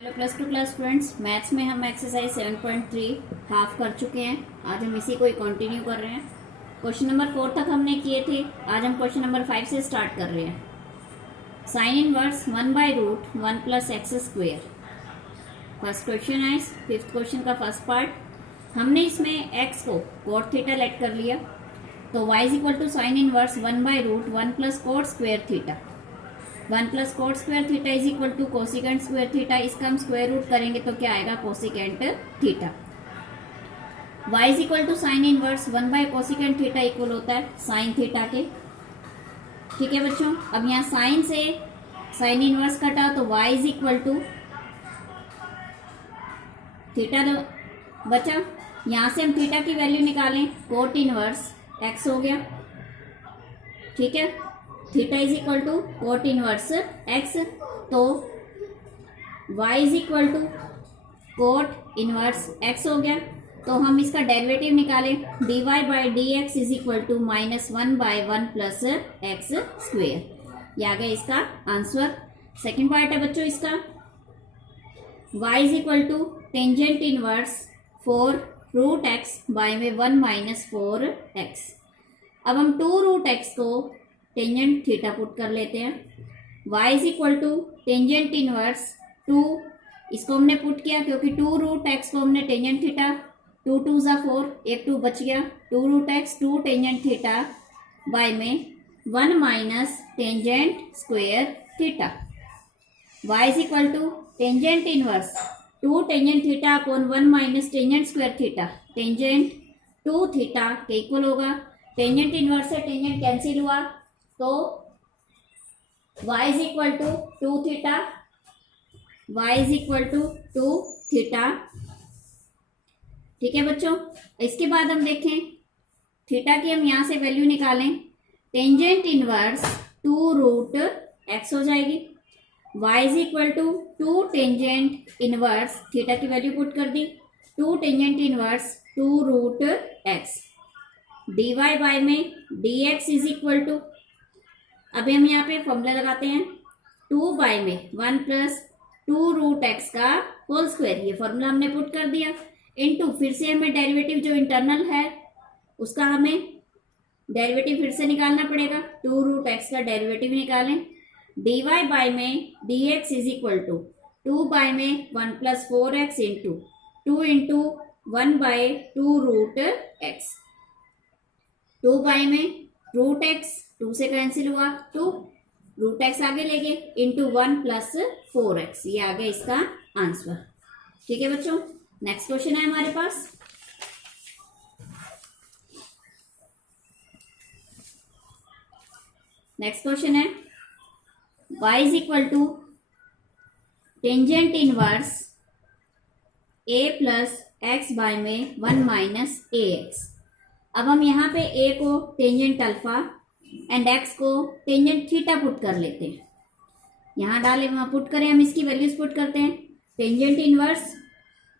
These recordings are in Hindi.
Hello plus two class students, maths में हम एक्सरसाइज 7.3 हाफ कर चुके हैं। आज हम इसी को ही कंटिन्यू कर रहे हैं। क्वेश्चन नंबर 4 तक हमने किए थे। आज हम क्वेश्चन नंबर 5 से स्टार्ट कर रहे हैं। Sign inverse 1/√1 + x square. First question है, फिफ्थ क्वेश्चन का फर्स्ट पार्ट। हमने इसमें x को cot थीटा लेट कर लिया, तो y = sine inverse 1/√1 + cot square theta. 1 + cot square theta is equal to cosecant square theta. इसका हम स्क्वायर रूट करेंगे तो क्या आएगा, cosecant theta. y is equal to sine inverse 1/कोसिकेंट थीटा इक्वल होता है साइन थीटा के। ठीक है बच्चों, अब यहाँ साइन से साइन इनवर्स कटा तो y is equal to theta बचा। यहाँ से हम थीटा की वैल्यू निकालें, कोट इनवर्स x हो गया। ठीक है, theta is equal to cot inverse x, तो y is equal to cot inverse x हो गया। तो हम इसका डेरिवेटिव निकालें, dy/dx is equal to -1/1 + x square. ये आ गया इसका आंसर। सेकेंड पार्ट है बच्चों इसका, y is equal to tangent inverse 4√x by में 1 - 4x। अब हम 2√x को टेंजेंट थीटा पुट कर लेते हैं। y is equal to tangent inverse 2, इसको हमने पुट किया क्योंकि 2√x को हमने टेंजेंट थीटा, 2 2 ज़ा 4, एक 2 बच गया, 2√x 2 टेंजेंट थीटा बाय में 1 - tangent square theta. y is equal to tangent inverse 2 tangent theta upon 1 - tangent square theta. Tangent 2 theta के इक्वल होगा। टेंजेंट इनवर्स से टेंजेंट कैंसिल हुआ तो y is equal to 2 theta, y is equal to 2 theta. ठीक है बच्चों, इसके बाद हम देखें थीटा की हम यहां से वैल्यू निकालें, टेंजेंट इनवर्स 2√x हो जाएगी। y is equal to 2 tangent inverse, theta की वैल्यू पुट कर दी, 2 tangent inverse 2√x dy by में dx इज इक्वल टू, अभी हम यहाँ पे फॉर्मूला लगाते हैं, 2 बाय में 1 + 2√x का होल स्क्वायर। ये फॉर्मूला हमने पुट कर दिया, इनटू फिर से हमें डेरिवेटिव जो इंटरनल है उसका हमें डेरिवेटिव फिर से निकालना पड़ेगा। 2√x का डेरिवेटिव निकालें, dy बाय में dx is equal to 2 by में 1 + 4x into 2 into 1/2√x। 2 by में √x 2 से कैंसिल हुआ, 2 √x आगे लेंगे इंटू 1 + 4x। ये आ गया इसका आंसर। ठीक है बच्चों, नेक्स्ट क्वेश्चन है हमारे पास। नेक्स्ट क्वेश्चन है, y is equal to tangent inverse a + x by में 1 - ax। अब हम यहाँ पे a को टेंजेंट अल्फा एंड x को टेंजेंट थीटा पुट कर लेते हैं। यहाँ डाले वहाँ पुट करें, हम इसकी वैल्यूज पुट करते हैं, tangent inverse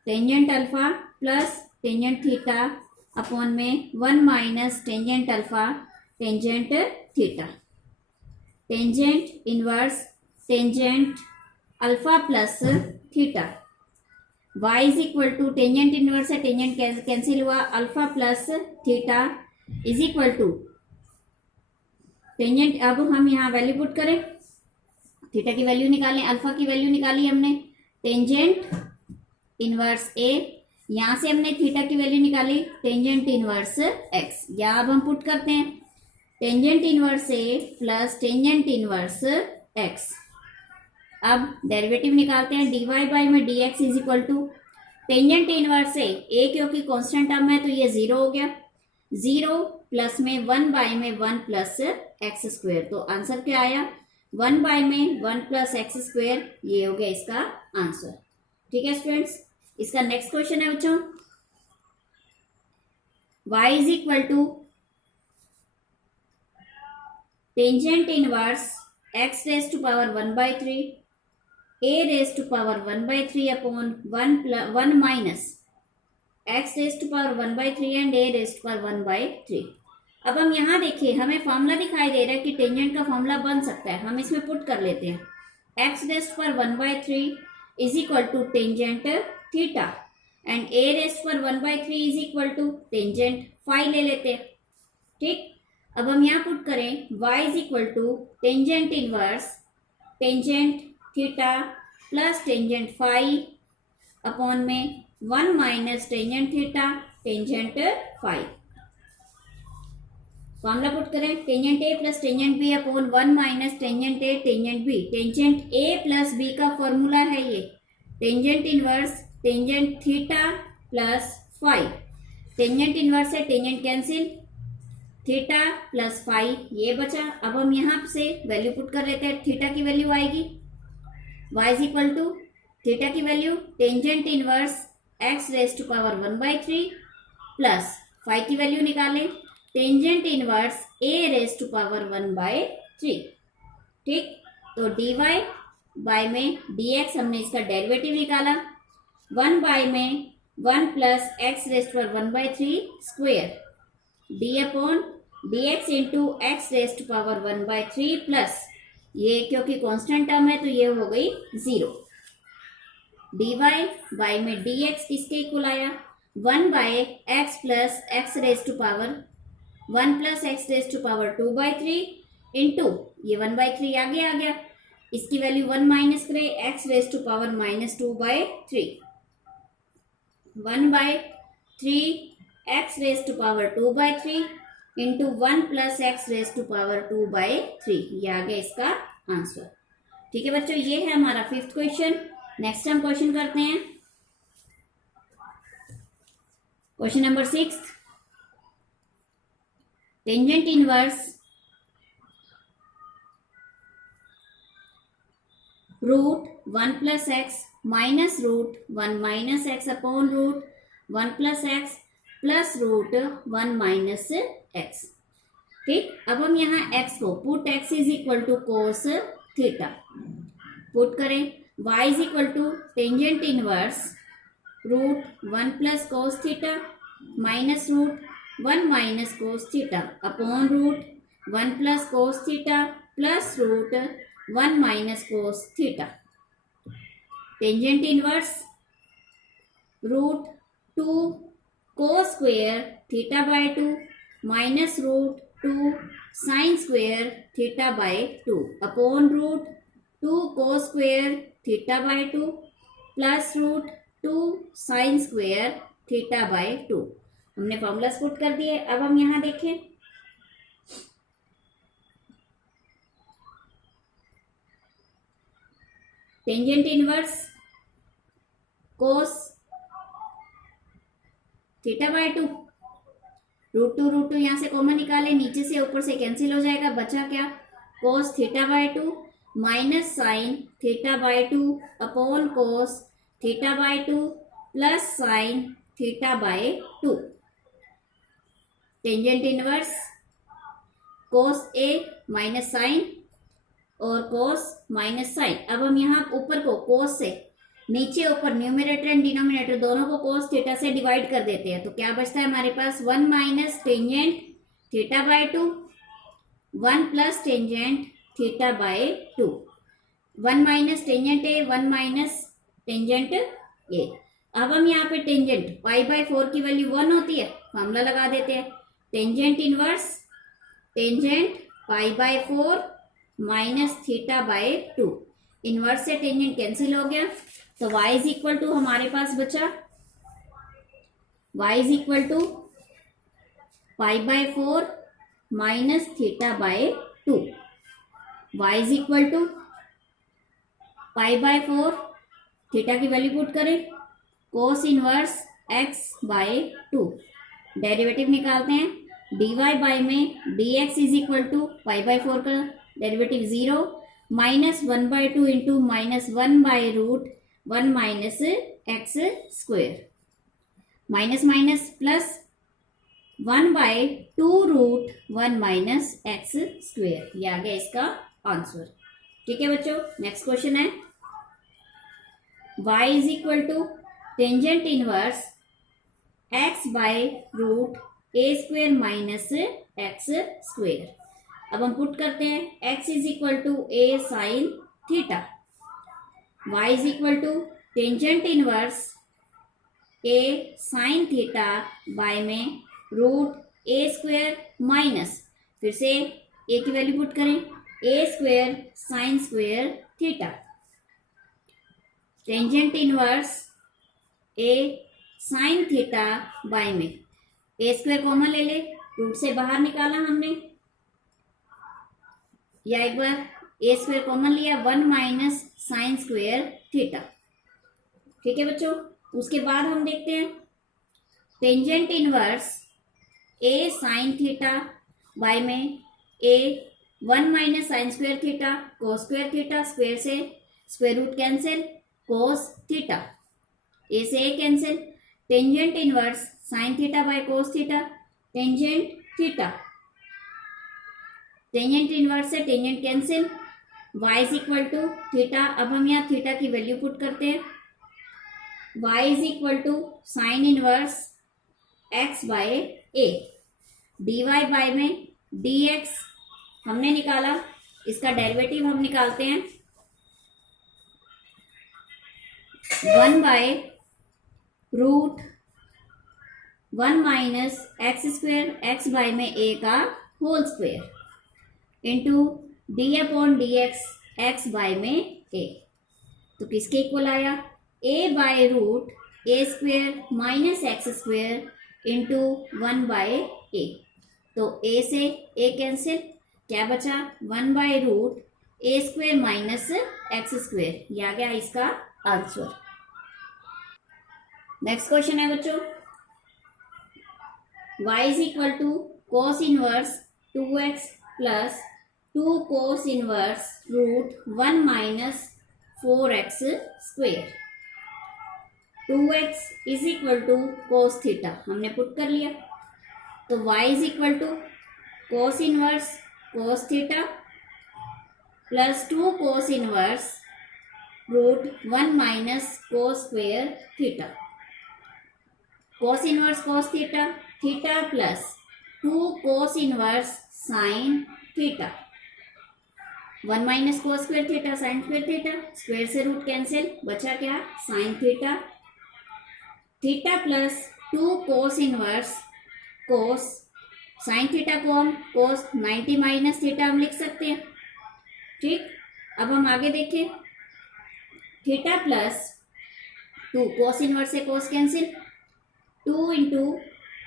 tangent alpha plus tangent theta upon में 1 - tangent alpha tangent theta. Tangent inverse tangent alpha plus theta. y is equal to tangent inverse है, टेंजेंट कैंसिल हुआ, alpha plus theta is equal to tangent. अब हम यहाँ वैल्यू पुट करें, थीटा की वैल्यू निकालें, अल्फा की वैल्यू निकाली हमने, टेंजेंट इनवर्स a, यहाँ से हमने थीटा की वैल्यू निकाली, टेंजेंट इनवर्स x। या अब हम पुट करते हैं tangent inverse a plus tangent inverse x। अब डेरिवेटिव निकालते हैं, dy बाय में dx is equal to tangent inverse a क्योंकि कांस्टेंट टर्म है तो ये 0 हो गया, 0 प्लस में 1 बाय में 1 + x स्क्वेयर। तो आंसर क्या आया, 1 बाय में 1 + x स्क्वेयर। ये हो गया इसका आंसर। ठीक है स्टूडेंट्स, इसका नेक्स्ट क्वेश्चन है बच्चों, y is equal to tangent inverse x⁻⁴ a⁻⁴ upon 1 - x⁻⁴ and a⁻⁴। अब हम यहाँ देखिए, हमें फॉर्मूला दिखाई दे रहा है कि टेंजेंट का फॉर्मूला बन सकता है, हम इसमें पुट कर लेते हैं, x⁻⁴ is equal to tangent theta and a raised पर 1/3 is equal to tangent phi ले लेते हैं। ठीक, अब हम यहाँ पुट करें y is equal to tangent inverse tangent theta plus tangent phi upon में 1 minus tangent theta tangent phi. Formula put करें tangent a plus tangent b upon 1 minus tangent a tangent b. Tangent a plus b का फॉर्मूला है ये tangent inverse tangent theta plus phi. Tangent inverse है, tangent cancel, theta plus phi ये बचा। अब हम यहाँ से वैल्यू पुट कर लेते हैं। थीटा की वैल्यू आएगी y is equal to theta की value tangent inverse x raise to power 1/3 plus phi की वैल्यू निकालें tangent inverse a raise to power 1/3। ठीक, तो dy बाय में dx हमने इसका डेरिवेटिव निकाला 1 बाय में 1 प्लस एक्स रेस्ट पर 1/3 square D upon D x into x raised power 1/3 plus ये क्योंकि कांस्टेंट टर्म है तो ये हो गई 0। डी वाई बाय में डी एक्स किसके इक्वल आया 1 by x plus x raised to power 1 plus x raised to power 2/3 into ये 1/3 आगे आ गया, इसकी वैल्यू 1 माइनस करें x raised to power -2/3 1/3 x raise to power 2/3 into 1 plus x raise to power 2/3 ये आ गया इसका आंसर। ठीक है बच्चों, ये है हमारा 5th क्वेश्चन। नेक्स्ट हम क्वेश्चन करते हैं question number 6। Tangent inverse root 1 plus x minus root 1 minus x upon root 1 plus x plus root 1 minus x. ठीक, अब हम यहाँ x को put x is equal to cos theta put करें y is equal to tangent inverse root 1 plus cos theta minus root 1 minus cos theta upon root 1 plus cos theta plus root 1 minus cos theta. Tangent inverse root 2 cos square theta by 2 minus root 2 sine square theta by 2 upon root 2 cos square theta by 2 plus root 2 sine square theta by 2। हमने फॉर्मूला पुट कर दिए। अब हम यहाँ देखें tangent inverse cos theta by 2 root 2 यहाँ से कॉमन निकाले, नीचे से ऊपर से कैंसिल हो जाएगा, बचा क्या cos theta by 2 minus sine theta by 2 upon cos theta by 2 plus sine theta by 2। Tangent inverse cos a minus sine और कोस माइनस साइन। अब हम यहाँ ऊपर को कोस से नीचे ऊपर न्यूमरेटर एंड डिनोमिनेटर दोनों को कोस थीटा से डिवाइड कर देते हैं, तो क्या बचता है हमारे पास 1 minus tangent theta by 2 1 plus tangent theta by 2 1 minus tangent A 1 minus tangent ए। अब हम यहाँ पे टेंजेंट π/4 की वैल्यू 1 होती है, फॉर्मूला लगा देते हैं tangent inverse tangent π/4 minus theta by 2। Inverse से टेंजेंट कैंसिल हो गया तो y इज इक्वल टू हमारे पास बचा y is equal to π/4 minus theta by 2। y is equal to π/4 theta की वैल्यू पुट करें cos inverse x by 2। Derivative निकालते हैं dy बाय में dx इज इक्वल टू π/4 का derivative 0 minus 1/2 into minus 1 by root 1 minus x square minus minus plus 1 by 2 root 1 minus x square. ये आ गया इसका आंसर। ठीक है बच्चों, नेक्स्ट क्वेश्चन है y is equal to tangent inverse x by root a square minus x square. अब हम पुट करते हैं x is equal to a sine theta y is equal to tangent inverse a sine theta by में रूट ए स्क्वेयर माइनस, फिर से ए की वैल्यू पुट करें, a square sine square theta, tangent inverse a sine theta by में ए स्क्वेयर कॉमन ले ले, रूट से बाहर निकाला हमने, या एक बार ए स्क्वेयर कॉमन लिया, 1 माइनस साइन स्क्वेयर थीटा। ठीक है बच्चों, उसके बाद हम देखते हैं tangent inverse a sine theta by में a 1 minus sine square theta cos square theta, square से square root cancel, cos theta, a से a cancel, tangent inverse sine theta by cos theta, tangent theta, tangent inverse से tangent cancel, y is equal to theta. अब हम यहाँ थीटा की वैल्यू पुट करते हैं, y is equal to sine inverse x by a, dy by में dx हमने निकाला, इसका डेरिवेटिव हम निकालते हैं 1 by root 1 minus x square, x by में ए का whole square into D upon D x by में ए, तो किसके इक्वल आया, a by root a square minus x square into 1 by a, तो ए से ए कैंसिल, क्या बचा 1 by root a square minus x square, ये आ गया इसका आंसर। नेक्स्ट क्वेश्चन है बच्चों, y is equal to cos inverse 2x plus 2 cos inverse root 1 minus 4x square, 2x is equal to cos theta हमने पुट कर लिया, तो y is equal to cos inverse cos theta plus 2 cos inverse root 1 minus cos square theta, cos inverse cos theta, theta plus 2 cos inverse sine theta, 1 minus cos square theta sine square theta, square से रूट कैंसिल, बचा क्या sine theta, theta plus 2 cos inverse कोस, साइन थीटा को हम कोस 90 माइनस थीटा हम लिख सकते हैं। ठीक, अब हम आगे देखें, थीटा प्लस 2 कोस इनवर्स से cos cancel, 2 into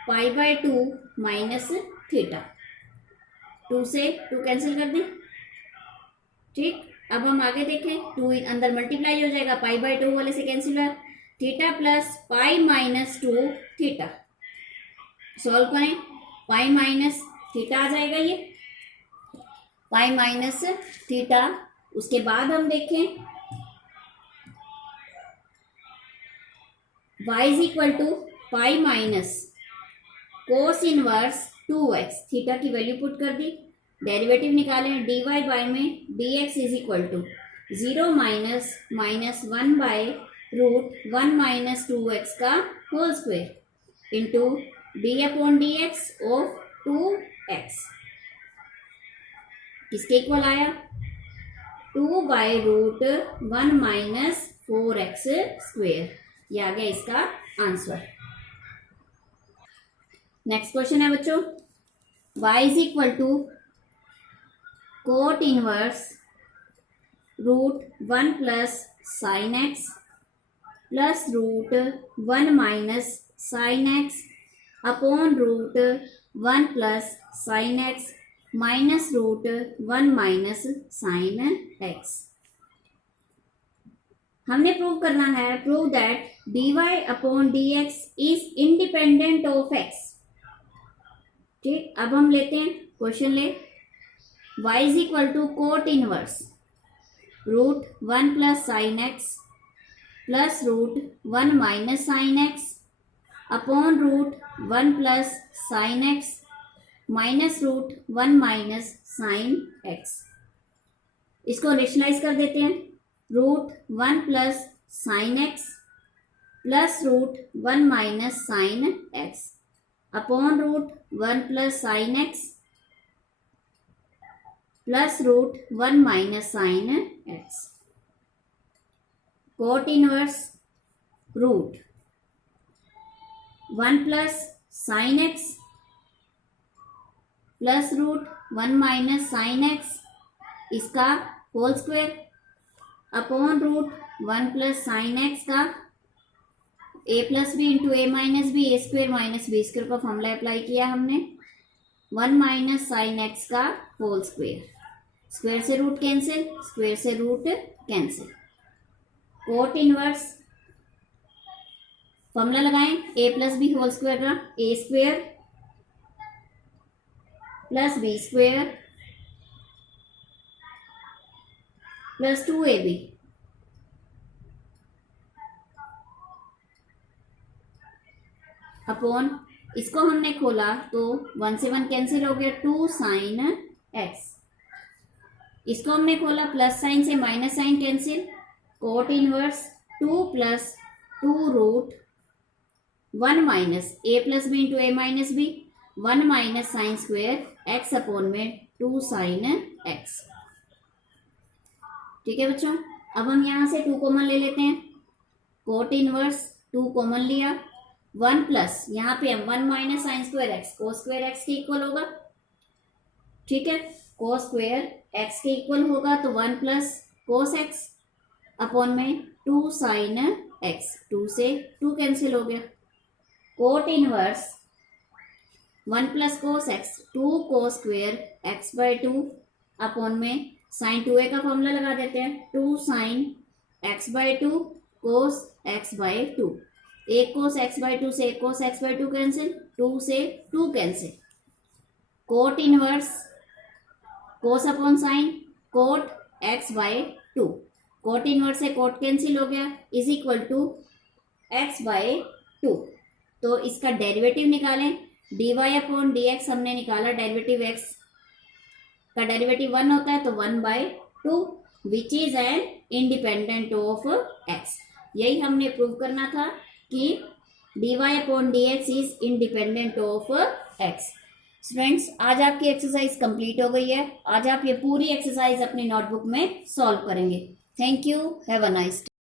pi by 2 minus theta, 2 से 2 कैंसिल कर दें। ठीक, अब हम आगे देखें, 2 अंदर मल्टीप्लाई हो जाएगा, पाई बाय 2 वाले से कैंसिल हुआ, theta plus pi minus 2 theta, solve करें, पाई माइनस थीटा आ जाएगा, ये पाई माइनस थीटा। उसके बाद हम देखें y is equal to pi minus cos inverse 2x, थीटा की वैल्यू पुट कर दी, डेरिवेटिव निकालें, dy बाय में dx is equal to 0 minus minus 1 by root 1 minus 2x का whole square into D upon D X of 2x, किसके इक्वल आया 2 bye root 1 minus 4x square, ये आ गया इसका आंसर। नेक्स्ट क्वेश्चन है बच्चों, y is equal to cot inverse root 1 plus sine x plus root 1 minus sine x upon root 1 plus sine x minus root 1 minus sine X. हमने प्रूव करना है, prove that dy upon dx is independent of x। ठीक, अब हम लेते हैं क्वेश्चन ले, y is equal to cot inverse root 1 plus sine x plus root 1 minus sine x upon root 1 plus sine x minus root 1 minus sine x. इसको रेशनलाइज कर देते हैं, root 1 plus sine x plus root 1 minus sine x upon root 1 plus sine x plus root 1 minus sine x. Cot inverse root 1 plus sine x plus root 1 minus sine x इसका whole square upon root 1 plus sine x का a plus b into a minus b, A square minus b square का फॉर्मूला अप्लाई किया हमने, 1 माइनस साइन एक्स का होल स्क्वायर, स्क्वायर से रूट कैंसिल, स्क्वायर से root cancel, cot inverse formula लगाएं, a plus b whole square का a square plus b square plus 2ab upon, इसको हमने खोला तो 1 से 1 कैंसिल हो गया, 2 साइन एक्स, इसको हमने खोला प्लस साइन से minus sine cancel, cot inverse 2 plus 2 root 1 minus a plus b into a minus b, 1 minus sine square x upon में 2 साइन एक्स। ठीक है बच्चों, अब हम यहां से 2 कॉमन ले लेते हैं, कोट इनवर्स 2 कॉमन लिया, 1 प्लस यहाँ पे हम 1 माइनस साइन स्क्वायर एक्स कोस स्क्वायर एक्स के इक्वल होगा। ठीक है, कोस स्क्वायर एक्स के इक्वल होगा तो 1 प्लस कोस एक्स अपॉन में 2 साइन एक्स, 2 से 2 कैंसिल हो गया, cot inverse 1 plus cos X 2 cos square X by 2 upon में साइन 2a का फॉर्मूला लगा देते हैं, 2 sine X by 2 cos X by 2, एक कोस एक्स बाय 2 से एक कोस एक्स बाय 2 कैंसिल, 2 से 2 cancel, cot inverse cos upon sine cot X by 2, cot inverse से कोट कैंसिल हो गया, is equal to X by 2। तो इसका डेरिवेटिव निकालें, dy अपॉन dx हमने निकाला, डेरिवेटिव x का डेरिवेटिव 1 होता है तो 1/2 which is an independent of x। यही हमने प्रूव करना था कि dy upon dx is independent of x। Students, आज आपकी एक्सरसाइज कंप्लीट हो गई है। आज आप ये पूरी एक्सरसाइज अपनी नोटबुक में सॉल्व करेंगे। Thank you, have a nice day.